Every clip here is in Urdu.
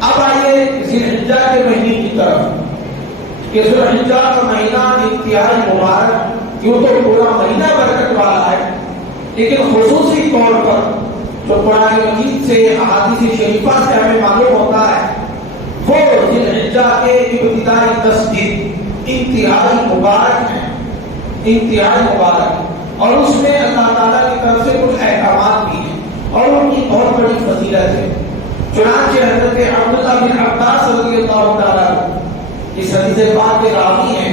اب آئیے ذی الحجہ کے مہینے کی طرف کہ ذی الحجہ کا مہینہ انتہائی مبارک، یوں تو پورا مہینہ برکت والا ہے، لیکن خصوصی طور پر جو قرآن مجید سے احادیث شریفہ سے ہمیں معلوم ہوتا ہے وہ ذی الحجہ کے ابتدائی 10 دن انتہائی مبارک ہیں، انتہائی مبارک، اور اس میں اللہ تعالیٰ کی طرف سے کچھ احکامات بھی ہیں اور ان کی بہت بڑی فضیلت ہے۔ چنانچہ حضرت عبداللہ بن عباس رضی اللہ تعالیٰ اس حدیث پاک کے راوی ہیں،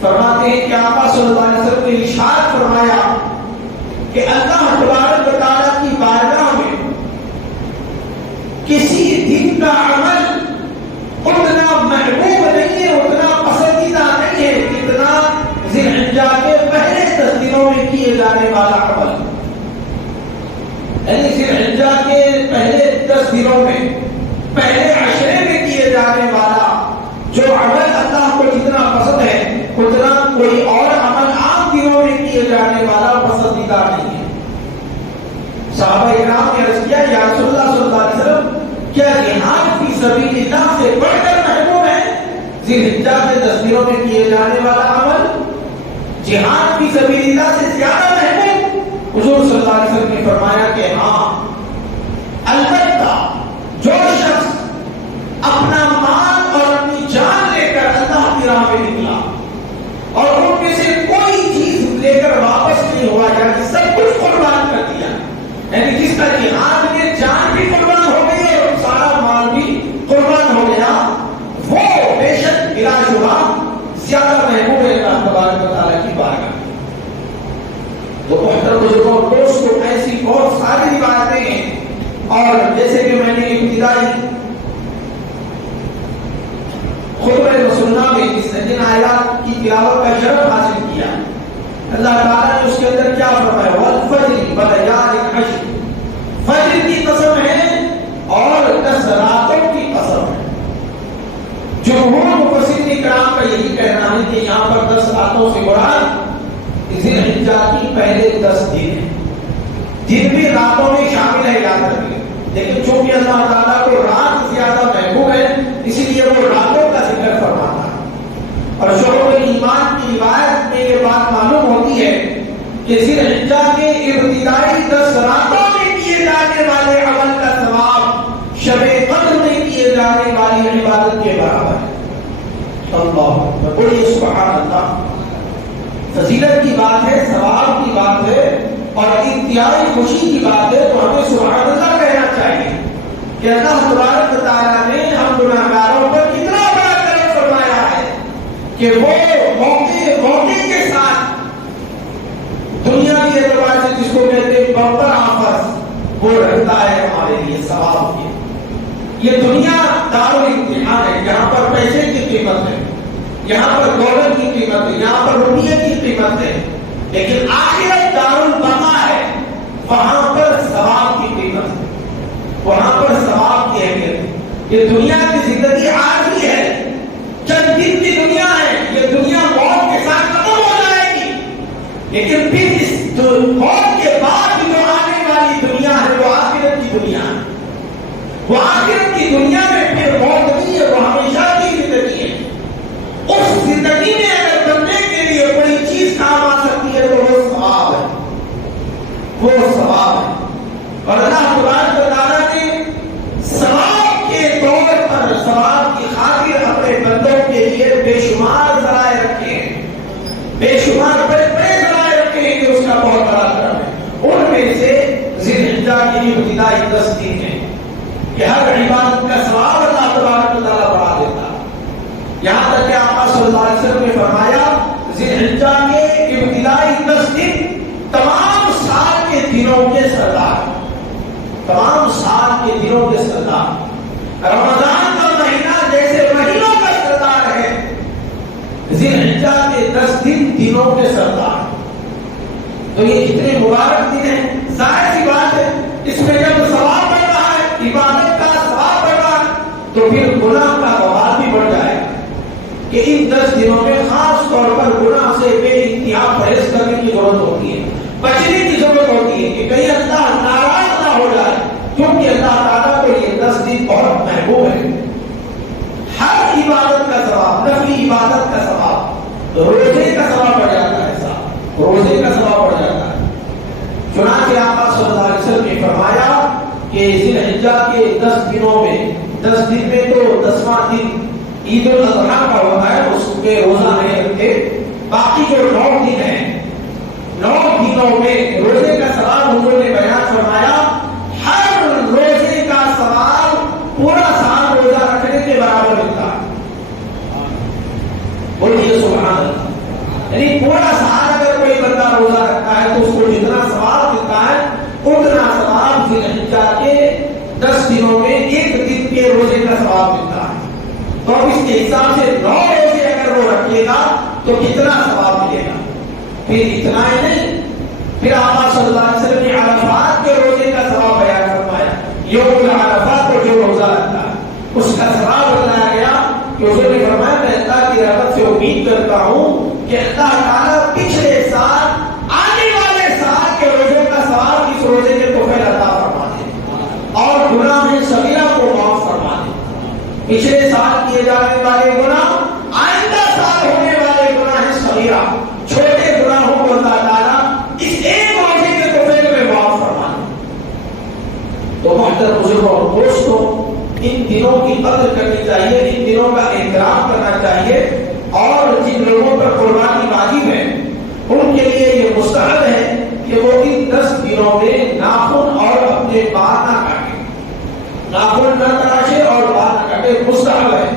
فرماتے ہیں کہ آقا صلی اللہ علیہ وسلم نے ارشاد فرمایا کہ اللہ تبارک و تعالیٰ کی بارگاہ میں کسی دن کا عمل اتنا محبوب نہیں ہے، اتنا پسندیدہ نہیں ہے جتنا ذی الحجہ کے پہلے 10 دنوں میں کیے جانے والا عمل۔ یعنی ذی الحجہ کے پہلے 10 دنوں میں، پہلے عشرے میں کیے جانے والا جو عمل اللہ کو جتنا پسند ہے اتنا کوئی اور عمل عام دنوں میں کیے جانے والا پسندیدہ نہیں ہے۔ صحابہ اکرام نے عرض کیا یا رسول اللہ صلی اللہ علیہ وسلم کیا جہاد فی سبیل اللہ سے بڑھ کر محبوب ہے ذی الحجہ کے 10 دنوں میں کیے جانے والا عمل؟ جہاد فی سبیل اللہ سے زیادہ محبوب؟ حضور صلی اللہ علیہ وسلم نے فرمایا کہ ہاں، البتہ جو شخص اپنا مال اور اپنی جان لے کر اللہ کی راہ میں نکلا اور ان میں سے کوئی چیز لے کر واپس نہیں ہوا، یعنی سب کچھ قربان کر دیا، یعنی جس کا جہاد میں جان بھی قربان ہو گئی اور سارا مال بھی قربان ہو گیا، وہ بے شک بلا شبہ زیادہ محبوب ہے اللہ تبارک و تعالیٰ کی بارگاہ۔ تو محترم بزرگوں دوستوں، ایسی بہت ساری روایتیں ہیں، اور جیسے کہ میں نے ابتدائی خطبہ مسنہ میں جن آیات کی تلاوت کا شرف حاصل کیا، اللہ تعالیٰ نے اس کے اندر کیا فرمایا؟ والفجر ولیال عشر، فجر کی قسم ہے اور 10 راتوں کی قسم ہے۔ جمہور مفسرین کرام کا یہی کہنا ہے کہ یہاں پر 10 راتوں سے مراد ذی الحجہ کی پہلے 10 دن ہیں، دن بھی راتوں میں شامل ہے، یاد رکھیے، لیکن چونکہ اللہ تعالیٰ کو رات زیادہ محبوب ہے اس لیے وہ راتوں کا ذکر فرماتا ہے۔ اور شعب ایمان کی روایت میں یہ بات معلوم ہوتی ہے کہ ذی الحجہ کے ابتدائی 10 راتوں میں کیے جانے والے عمل کا ثواب شب قدر میں کیے جانے والی عبادت کے برابر ہے۔ اللہ بڑی سبحان اللہ، فضیلت کی بات ہے، ثواب کی بات ہے اور انتہائی خوشی کی بات ہے، تو ہمیں سبحان اللہ کہنا چاہیے کہ اللہ تبارک و تعالیٰ نے ہم گناہگاروں پر کتنا بڑا کرم فرمایا ہے کہ وہ موقع کے ساتھ دنیا کی اعتبار سے جس کو کہتے ہیں بمپر آفرز وہ رہتا ہے ہمارے لیے ثواب کی۔ یہ دنیا دار الامتحان ہے، یہاں پر پیسے کی قیمت ہے، یہاں پر دولت کی قیمت ہے، یہاں پر روپیے کی قیمت ہے، لیکن آخرت دار البقا ہے، وہاں پر ثواب کی قیمت ہے، وہاں پر ثواب کی اہمیت ہے۔ یہ دنیا کی زندگی عارضی ہے، چند دن کی دنیا ہے، یہ دنیا موت کے ساتھ ختم ہو جائے گی، لیکن پھر اس موت کے بعد جو آنے والی دنیا ہے وہ آخرت کی دنیا ہے۔ وہ آخرت کی دنیا میں پھر موت نہیں ہے، وہ ہمیشہ کی زندگی ہے۔ اس زندگی میں اگر بننے کے لیے بڑی چیز کام آ سکتی ہے تو وہ ثواب ہے، وہ ثواب ہے۔ اور اللہ تبارک و تعالیٰ نے ثواب کے طور پر، ثواب کی خاطر اپنے بندوں کے لیے بے شمار ذرائع رکھے ہیں، بے شمار بڑے بڑے ذرائع رکھے ہیں کہ اس کا بہت بڑا کرم ہے۔ ان میں سے ذی الحجہ کی ابتدائی 10 دن ہیں کہ ہر عبادت کا ثواب اللہ تبارک و تعالیٰ بڑھا دیتا ہے۔ یہاں تک کہ آقا صلی اللہ علیہ وسلم نے فرمایا ذی الحجہ کے ابتدائی 10 دن تمام سال کے دنوں کے سردار، تمام سال کے دنوں کے سردار۔ رمضان کا مہینہ جیسے مہینوں کا سردار ہے، ذی الحجہ کے 10 دنوں کے سردار۔ تو یہ کتنے مبارک دن ہیں، ظاہر سی بات ہے اس میں جب ثواب بڑھ رہا ہے، عبادت کا ثواب بڑھ رہا ہے، تو پھر گناہ کا وبال بھی بڑھ جائے کہ ان 10 دنوں میں خاص طور پر گناہ سے بے انتہا پرہیز کرنے کی ضرورت ہوتی ہے، بچنے کی ضرورت ہوتی ہے کہ کہیں اللہ ناراض نہ ہو جائے، کیونکہ اللہ تعالیٰ کو یہ 10 دن بہت محبوب ہے۔ دنوں میں 10 دن میں تو 10واں دن عید الاضحیٰ کا ہوتا ہے، اس کے روزہ نہیں رکھتے. باقی جو 9 دن ہیں 9 دنوں میں روزے کا ثواب حضور نے بیان فرمایا، ہر روزے کا ثواب پورا سال روزہ رکھنے کے برابر ملتا ہے. بولیے سبحان اللہ. یعنی پورا سال اگر کوئی بندہ روزہ رکھتا ہے تو اس کو جتنا ثواب ملتا ہے اتنا ثواب ذی الحجہ کے 10 دنوں میں 1 دن کے روزے کا ثواب ملتا ہے. تو اب اس کے حساب سے 9 روزے اگر وہ رکھے گا تو کتنا ثواب ملے گا. پھر اتنا ہی نہیں، پھر آقا صلی اللہ علیہ وسلم نے عرفات کے روزے کا ثواب بیان فرمایا. یوم عرفات کو جو روزہ رکھتا ہے اس کا ثواب بتایا گیا کہ حضور نے فرمایا میں اللہ کی رحمت سے امید کرتا ہوں کہ اللہ تعالیٰ پچھلے سال آنے والے سال کے روزے کا ثواب اس روزے کے توفیل عطا فرما دے اور گناہ صغیرہ کو معاف فرما دے. پچھلے سال کیے جانے والے گناہ، آئندہ سال ہونے والے گناہ صغیرہ، چھوٹے گناہوں کو اللہ تعالیٰ اس ایک روزے کے توفیل میں معاف فرما دے. تو محترم بزرگوں اور دوستوں، ان دنوں کی قدر کرنی چاہیے، ان دنوں کا احترام کرنا چاہیے، اور جن لوگوں پر قربانی واجب ہے ان کے لیے یہ مستحب ہے کہ وہ ان 10 دنوں میں ناخن اور اپنے بال نہ کاٹیں، ناخن نہ تراشے اور بال نہ کاٹے. مستحب ہے،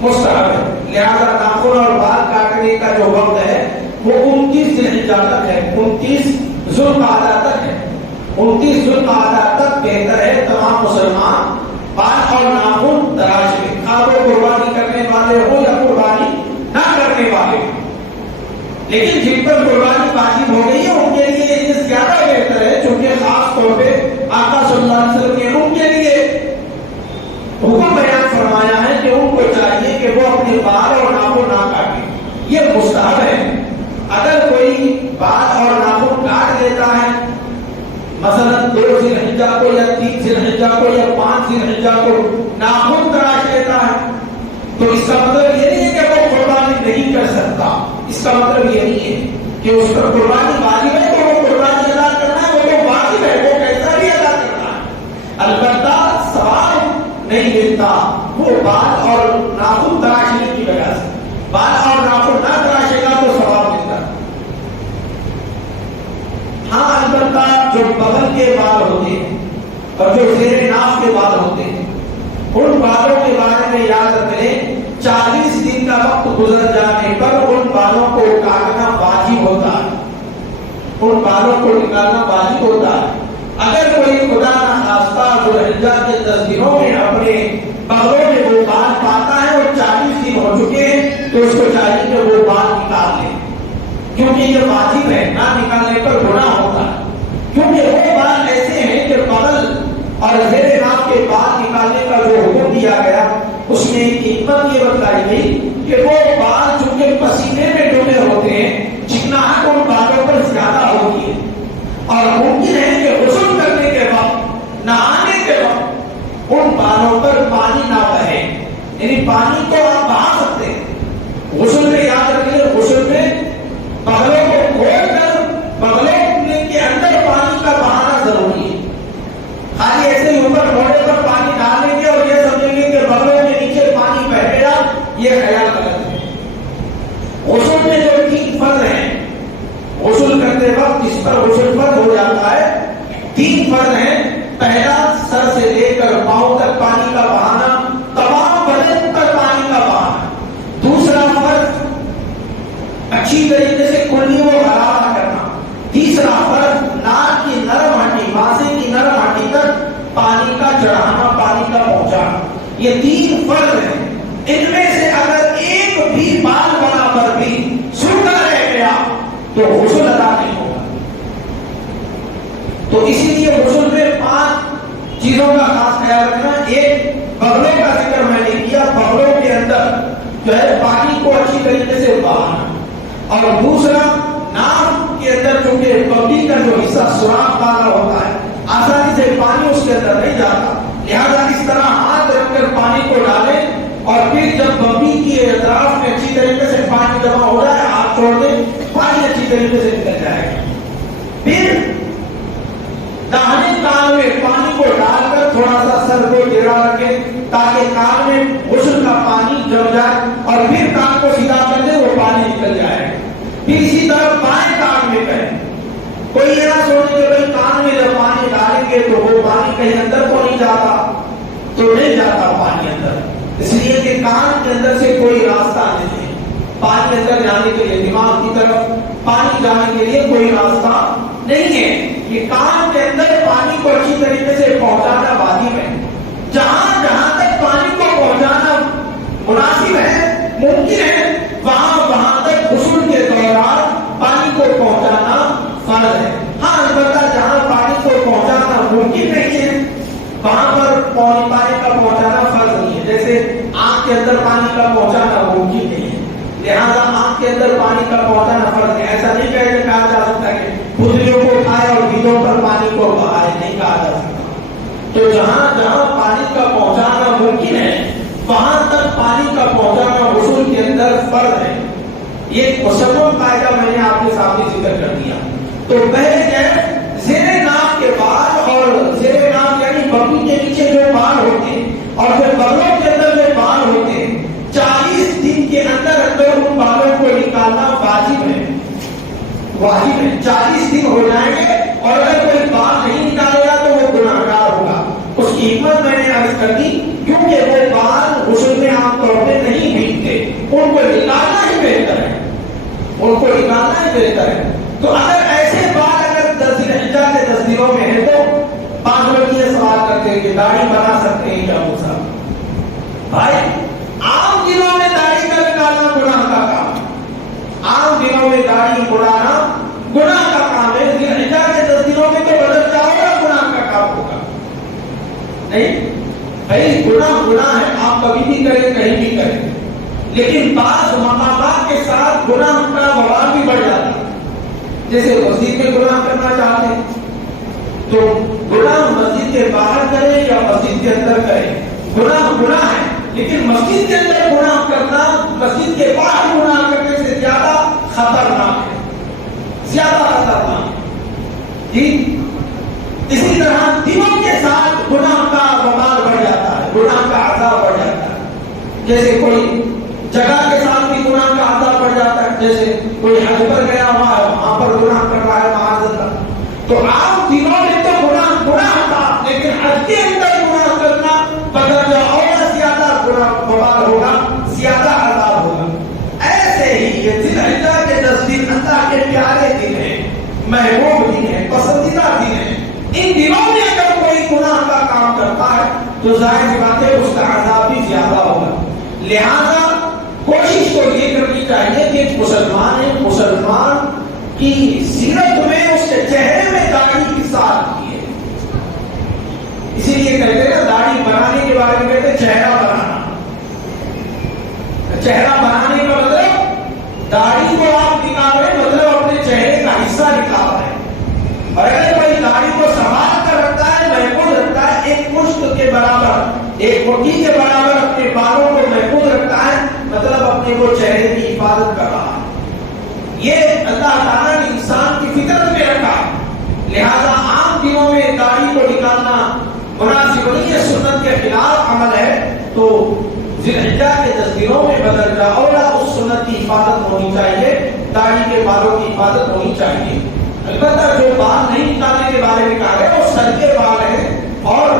مستحب ہے. لہذا ناخن اور بال کاٹنے کا جو وقت ہے وہ 29 ذی الحجہ تک ہے، 29 ذو القعدہ تک ہے. 29 ذو القعدہ تک بہتر ہے تمام مسلمان بال اور ناخن تراش لیں، خواہ وہ قربانی کرنے والے ہو یا قربانی نہ کرنے والے. لیکن جن پر قربانی واجب ہو گئی ہے ان کے لیے یہ زیادہ بہتر ہے، چونکہ خاص طور پہ آقا صلی اللہ علیہ وسلم نے ان کے لیے حکم بیان فرمایا ہے کہ ان کو چاہیے کہ وہ اپنے بال اور ناخن نہ کاٹیں. یہ مستحب ہے. اگر کوئی بال اور ناخن کاٹ دیتا ہے، مثلا 2 ذی الحجہ کو یا 3 ذی الحجہ کو یا 5 ذی الحجہ کو ناخن تراش لیتا ہے، تو اس کا مطلب یہ نہیں ہے کہ وہ قربانی نہیں کر سکتا. اس کا مطلب یہ نہیں ہے کہ اس پر قربانی واجب ہے تو وہ قربانی ادا کرنا ہے، وہ تو واجب ہے، وہ کیسا بھی ادا کرنا ہے. البتہ ثواب نہیں ملتا وہ بال اور ناخن تراشنے کی وجہ سے. بال اور ناخن نہ تراشے گا تو ثواب ملتا ہے. ہاں البتہ جو بغل کے بال ہوتے ہیں اور جو زیر ناف کے بال ہوتے ہیں ان بالوں کے بارے میں یاد رکھ لیں 40 دن کا وقت گزر جانے پر ان بالوں کو کاٹنا واجب ہوتا ہے، ان بالوں کو نکالنا واجب ہوتا ہے. اگر کوئی خدا نخواستہ ذو الحجہ کے 10 دنوں میں اپنے بغلوں میں وہ بال پاتا ہے اور 40 دن ہو چکے ہیں تو اس کو چاہیے کہ وہ بال نکال لے، کیونکہ یہ واجب ہے، نہ نکالنے پر گناہ ہوتا ہے. کیونکہ وہ بال ایسے ہیں کہ بغل اور زیر ناف کے بال نکالنے کا جو حکم دیا گیا اس میں ایک حکمت یہ بتائی گئی کہ وہ بال چونکہ پسینے میں ڈوبے ہوتے ہیں، چکناہٹ ان بالوں پر زیادہ ہوتی ہے اور ممکن ہے کہ غسل کرنے کے وقت، نہانے کے وقت ان بالوں پر پانی نہ بہے. یعنی پانی تو آپ بہا سکتے ہیں، غسل میں یاد رکھیے غسل میں بغلوں کو کھول کر بغلوں کے اندر پانی کا بہانا ضروری ہے. خالی ایسے ہی اوپر موڑے پر پانی ڈالیں گے اور یہ سمجھیں گے کہ بغلوں کے نیچے پانی بہ گیا، یہ خیال غلط ہے. غسل میں جو 3 فرض ہیں، غسل کرتے وقت جس پر غسل فرض ہو جاتا ہے 3 فرض ہیں. پہلا سر سے لے کر پاؤں تک پانی کا بہانا، تمام بدن پر پانی کا بہانا. دوسرا فرض اچھی طریقے سے کلی و غرارہ کرنا. تیسرا فرض ناک کی نرم ہڈی، ماسے کی نرم ہڈی تک پانی کا چڑھانا، پانی کا پہنچانا. یہ 3 فرض ہیں. ان میں سے اگر ایک بھی بال بنا پر بھی سوکھا رہ گیا تو غسل ادا نہیں ہوگا. تو اسی لیے غسل میں 5 چیزوں کا خاص خیال رکھنا. ایک، بغلوں کا ذکر میں نے کیا، بغلوں کے اندر جو ہے پانی کو اچھی طریقے سے بہانا. اور دوسرا، ناک کے اندر چونکہ پبلی کا جو حصہ سوراخ والا ہوتا ہے آسانی سے پانی اس کے اندر نہیں جاتا، لہذا اس طرح ہاتھ رکھ کر پانی کو ڈالیں اور پھر جب ببی کے اطراف میں اچھی طریقے سے پانی جمع ہو جائے ہاتھ چھوڑ دیں، پانی اچھی طریقے سے نکل جائے گا. پھر داہنے کان میں پانی کو ڈال کر تھوڑا سا سر کو ٹیڑھا تاکہ کان میں غسل کا پانی جم جائے اور پھر کان کو سیدھا کر دے وہ پانی نکل جائے. پھر اسی طرح بائیں کان میں کریں. کوئی یہ نہ سوچے کہ بھائی کان میں جب پانی ڈالیں گے تو وہ پانی کہیں اندر تو نہیں جاتا, تو نہیں جاتا پانی اندر, اس لیے کہ کان کے اندر سے کوئی راستہ نہیں ہے پانی اندر جانے کے لیے, دماغ کی طرف پانی جانے کے لیے کوئی راستہ نہیں ہے. یہ کان کے اندر پانی کو اچھی طریقے سے پہنچانا واجب ہے. جہاں جہاں تک پانی کو پہنچانا مناسب ہے, ممکن ہے, وہاں تک غسل کے دوران پانی کو پہنچانا فرض ہے. ہاں البتہ جہاں پانی کو پہنچانا ممکن نہیں ہے وہاں پر پانی کا پہنچانا فرض نہیں ہے. جیسے آنکھ کے اندر پانی کا پہنچانا ممکن نہیں ہے, لہٰذا آنکھ کے اندر پانی کا پہنچانا فرض ہے. ایسا نہیں کہا جا سکتا کہ پھجلیوں کو کھائے اور بیجوں پر پانی کو بہائے, نہیں کہا جا سکتا. تو جہاں جہاں پانی کا پہنچانا ممکن ہے وہاں تک پانی کا پہنچانا غسل کے اندر فرض ہے. یہ مسلم قاعدہ میں نے آپ کے سامنے ذکر کر دیا. تو پہلے کیا ہے, زیر ناف کے بال, اور زیر ناف یعنی بکری کے نیچے جو بال ہوتے ہیں اور پھر بغلوں کے اندر جو بال ہوتے ہیں, 40 دن کے اندر ان بالوں کو نکالنا واجب ہے. واجب ہے, 40 دن ہو جائیں گے اور اگر کوئی بال نہیں نکالے گا تو وہ گناہگار ہوگا. اس کی حکمت میں نے عرض کر دی, کیونکہ وہ بال غسل میں عام طور پہ نہیں بھیگتے, ان کو نکالنا ہی بہتر ہے, ان کو نکالنا ہی بہتر ہے. تو اگر ایسے بال اگر 10 کے 10 دنوں میں ہے تو 5 لوگ یہ سوال کرتے ہیں کہ داڑھی بنا سکتے ہیں کیا موسیٰ بھائی؟ عام دنوں میں داڑھی کا نکالنا گناہ کا کام, عام دنوں میں داڑھی بڑھانا گناہ کا کام ہے. ذوالحجہ کے 10 دنوں میں تو بدل جاؤ گا, گناہ کا کام ہوگا نہیں بھائی. گناہ ہے, آپ کبھی بھی کریں کہیں بھی کریں, لیکن بعض مقامات کے ساتھ گناہ کا بوال بھی بڑھ جاتا ہے. جیسے مسجد میں گناہ کرنا چاہتے ہیں تو گناہ مسجد کے باہر کریں یا مسجد کے اندر کریں, گناہ ہے, لیکن مسجد کے اندر گناہ کرنا مسجد کے باہر گناہ کرنے سے زیادہ خطرناک ہے, زیادہ خطرناک جی. اسی طرح دلوں کے ساتھ گناہ کا وبال بڑھ جاتا ہے, گناہ کا عذاب بڑھ جاتا ہے. جیسے کوئی جگہ کے ساتھ بھی گناہ کا عذاب بڑھ جاتا ہے, جیسے کوئی حج پر گیا ہوا ہے وہاں پر گناہ کر رہا ہے معاذ اللہ, تو عام دنوں میں تو گناہ تھا, لیکن حج کے اندر گناہ کرنا بدرجہ اور زیادہ گناہ وبال ہوگا, زیادہ عذاب ہوگا. ایسے ہی یہ ذوالحجہ کے 10 دن اللہ کے پیارے دن ہیں, محبوب دن ہیں, پسندیدہ دن ہیں. ان دنوں میں اگر کوئی گناہ کا کام کرتا ہے تو ظاہر سی بات ہے اس کا عذاب بھی زیادہ ہوگا. لہذا کوشش تو یہ کرنی چاہیے کہ مسلمان ہے, مسلمان کی سیرت میں اس کے چہرے میں داڑھی کی ساتھ کی ہے. اسی لیے کہتے ہیں نا, داڑھی بنانے کے بارے میں کہتے ہیں چہرہ بنانا. چہرہ بنانے کا مطلب داڑھی کو آپ نکال رہے, مطلب اپنے چہرے کا حصہ نکال رہے ہیں. اور اگر کوئی داڑھی کو سنبھال کر رکھتا ہے, محفوظ رکھتا ہے, ایک مشت کے برابر, ایک مٹھی کے برابر اپنے بالوں کو محفوظ رکھتا ہے, مطلب اپنے کو چہرے کی حفاظت کر رہا ہے. یہ اللہ تعالیٰ نے انسان کی فطرت میں رکھا. لہذا عام دنوں میں داڑھی کو نکالنا مناسب نہیں ہے, سنت کے خلاف عمل ہے. تو ذوالحجہ کے 10 دنوں میں بدل جا اور اس سنت کی حفاظت ہونی چاہیے, داڑھی کے بالوں کی حفاظت ہونی چاہیے. البتہ جو بال نہیں نکالنے کے بارے میں کہا گیا وہ سر کے بال ہیں اور